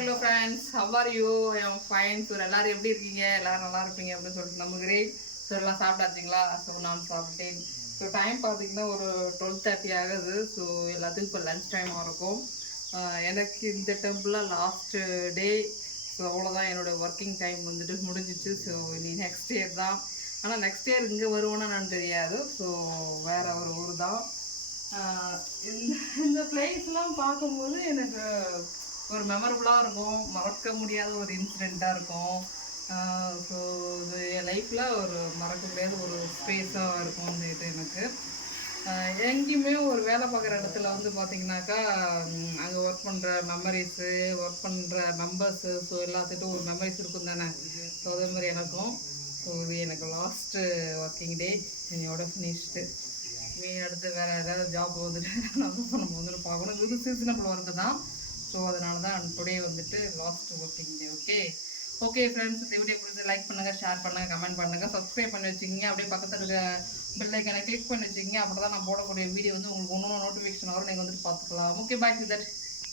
Hello friends how are you am fine so எல்லோரும் எப்படி இருக்கீங்க? எல்லோரும் நல்லா இருப்பீங்க அப்படின்னு சொல்லிட்டு நம்புகிறேன் ஸோ எல்லாம் சாப்பிட்டாச்சிங்களா? ஸோ நான் சாப்பிட்டேன். ஸோ டைம் பார்த்தீங்கன்னா ஒரு டுவெல் தேர்ட்டி ஆகுது. ஸோ எல்லாத்துக்கும் இப்போ லஞ்ச் டைமாக இருக்கும். எனக்கு இந்த டெம்பிளில் லாஸ்ட்டு டே ஸோ அவ்வளோதான் என்னோட ஒர்க்கிங் டைம் வந்துட்டு முடிஞ்சிச்சு. ஸோ இனி நெக்ஸ்ட் இயர் தான். ஆனால் நெக்ஸ்ட் இயர் இங்கே வருவோன்னா நான் தெரியாது. ஸோ வேற ஒரு ஊர் தான். இந்த இந்த பிளேஸ்லாம் பார்க்கும்போது எனக்கு ஒரு மெமரபுளாக இருக்கும். மறக்க முடியாத ஒரு இன்சிடெண்ட்டாக இருக்கும். ஸோ இது என் லைஃப்பில் ஒரு மறக்க முடியாத ஒரு ஸ்பேஸாக இருக்கும் அந்த இது எனக்கு. எங்கேயுமே ஒரு வேலை பார்க்குற இடத்துல வந்து பார்த்தீங்கன்னாக்கா அங்கே ஒர்க் பண்ணுற மெமரிஸு ஒர்க் பண்ணுற மெம்பர்ஸு ஸோ எல்லாத்துட்டும் ஒரு மெமரிஸ் இருக்கும் தானே? ஸோ அதே மாதிரி எனக்கும். ஸோ இது எனக்கு லாஸ்ட்டு ஒர்க்கிங் டே என்னையோட ஃபினிஷ்டு நீ அடுத்து வேறு ஏதாவது ஜாப் வந்துட்டு நம்ம வந்துட்டு பார்க்கணும். இது சீசனபிள் ஒர்க்கு தான். ஸோ அதனால தான் டுடே வந்துட்டு last working day okay okay friends இந்த வீடியோ பிடிச்சி லைக் பண்ணுங்கள் ஷேர் பண்ணுங்கள் கமெண்ட் பண்ணுங்கள் சப்ஸ்கிரைப் பண்ணி வச்சுக்கிங்க. அப்படியே பக்கத்தில் இருக்க பெல் கிளிக் பண்ணி வச்சுக்கிங்க. அப்படி தான் நான் போடக்கூடிய வீடியோ வந்து உங்களுக்கு ஒன்று நோட்டிஃபிகேஷன் வரும் நீங்கள் வந்துட்டு பார்த்துக்கலாம். Okay bye that